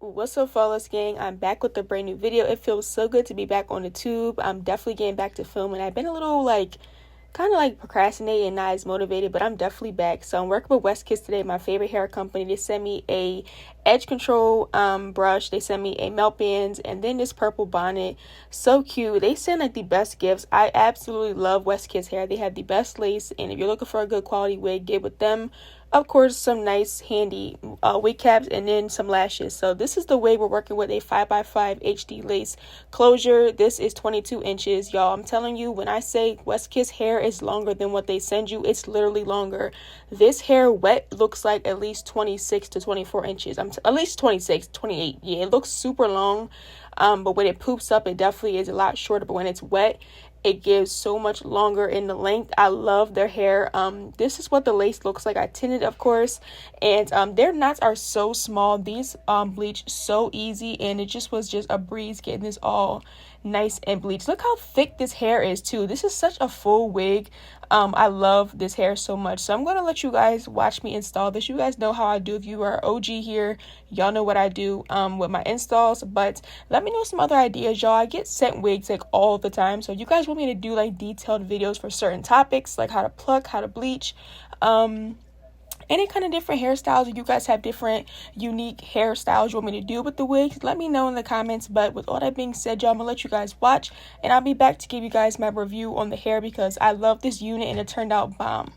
What's up, fellas gang? I'm back with a brand new video. It feels so good to be back on the tube. I'm definitely getting back to filming. I've been a little kind of procrastinating and not as motivated, but I'm definitely back. So I'm working with WESTKISS today, my favorite hair company. They sent me a edge control brush. They sent me a melt bands and then this purple bonnet. So cute. They send the best gifts. I absolutely love WESTKISS hair. They have the best lace, and if you're looking for a good quality wig, get with them. Of course, some nice handy wig caps and then some lashes. So this is the wig we're working with, a 5x5 HD lace closure. This is 22 inches, y'all. I'm telling you, when I say WESTKISS hair is longer than what they send you, it's literally longer. This hair wet looks like at least 26 to 24 inches. At least 26, 28. Yeah, it looks super long. But when it poops up, it definitely is a lot shorter. But when it's wet, it gives so much longer in the length. I love their hair. This is what the lace looks like. I tinted, of course, and their knots are so small. These bleach so easy, and it just was just a breeze getting this all nice and bleached. Look how thick this hair is too. This is such a full wig. I love this hair so much. So I'm gonna let you guys watch me install this. You guys know how I do. If you are OG here, y'all know what I do with my installs. But let me know some other ideas, y'all. I get sent wigs all the time. So if you guys want me to do detailed videos for certain topics, like how to pluck, how to bleach, any kind of different hairstyles, if you guys have different unique hairstyles you want me to do with the wigs, let me know in the comments. But with all that being said, y'all, I'm gonna let you guys watch, and I'll be back to give you guys my review on the hair because I love this unit and it turned out bomb.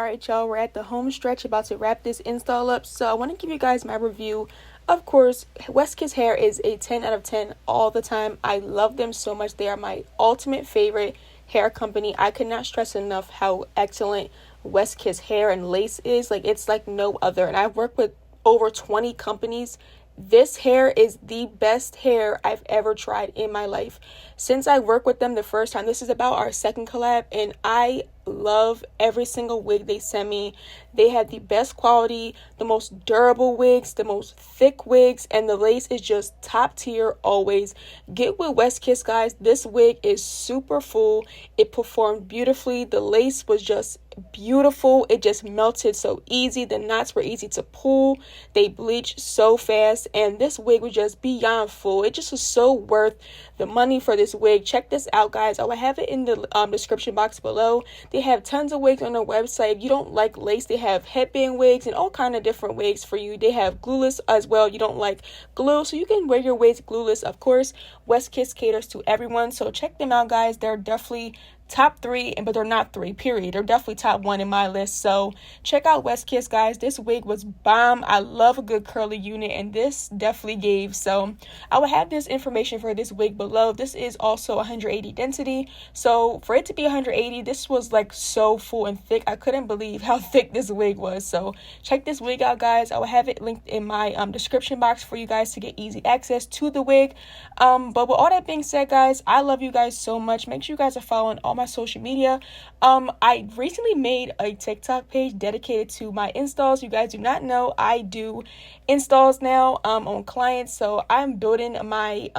Alright, y'all, we're at the home stretch, about to wrap this install up. So I want to give you guys my review. Of course, WESTKISS hair is a 10 out of 10 all the time. I love them so much. They are my ultimate favorite hair company. I could not stress enough how excellent WESTKISS hair and lace is. Like, it's like no other. And I've worked with over 20 companies. This hair is the best hair I've ever tried in my life. Since I worked with them the first time, this is about our second collab, and I love every single wig they send me. They have the best quality, the most durable wigs, the most thick wigs, and the lace is just top tier always. Get with WESTKISS, guys. This wig is super full. It performed beautifully. The lace was just beautiful. It just melted so easy. The knots were easy to pull. They bleached so fast, and this wig was just beyond full. It just was so worth the money for this wig. Check this out, guys. I will have it in the description box below. They have tons of wigs on their website. If you don't like lace, they have headband wigs and all kind of different wigs for you. They have glueless as well. You don't like glue, so you can wear your wigs glueless. Of course, WESTKISS caters to everyone, so check them out, guys. They're definitely top 3, but they're not 3, period. They're definitely top 1 in my list. So check out WESTKISS, guys. This wig was bomb. I love a good curly unit, and this definitely gave. So I will have this information for this wig below. This is also 180 density. So for it to be 180, this was like so full and thick. I couldn't believe how thick this wig was. So check this wig out, guys. I will have it linked in my description box for you guys to get easy access to the wig. But with all that being said, guys, I love you guys so much. Make sure you guys are following all my social media. I recently made a TikTok page dedicated to my installs. You guys do not know I do installs now on clients, so I'm building my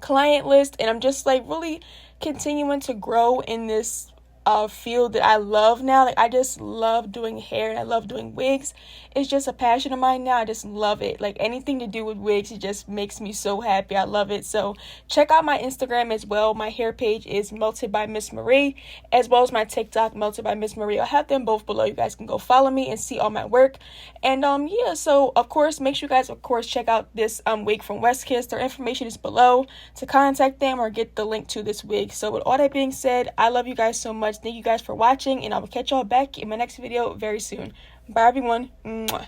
client list, and I'm just like really continuing to grow in this field that I love now. Like, I just love doing hair and I love doing wigs. It's just a passion of mine now. I just love it. Like, anything to do with wigs, it just makes me so happy. I love it. So check out my Instagram as well. My hair page is Melted by Miss Marie, as well as my TikTok, Melted by Miss Marie. I'll have them both below. You guys can go follow me and see all my work. And yeah, so of course, make sure you guys of course check out this wig from WESTKISS. Their information is below to contact them or get the link to this wig. So with all that being said, I love you guys so much. Thank you guys for watching, and I will catch y'all back in my next video very soon. Bye, everyone. Mwah.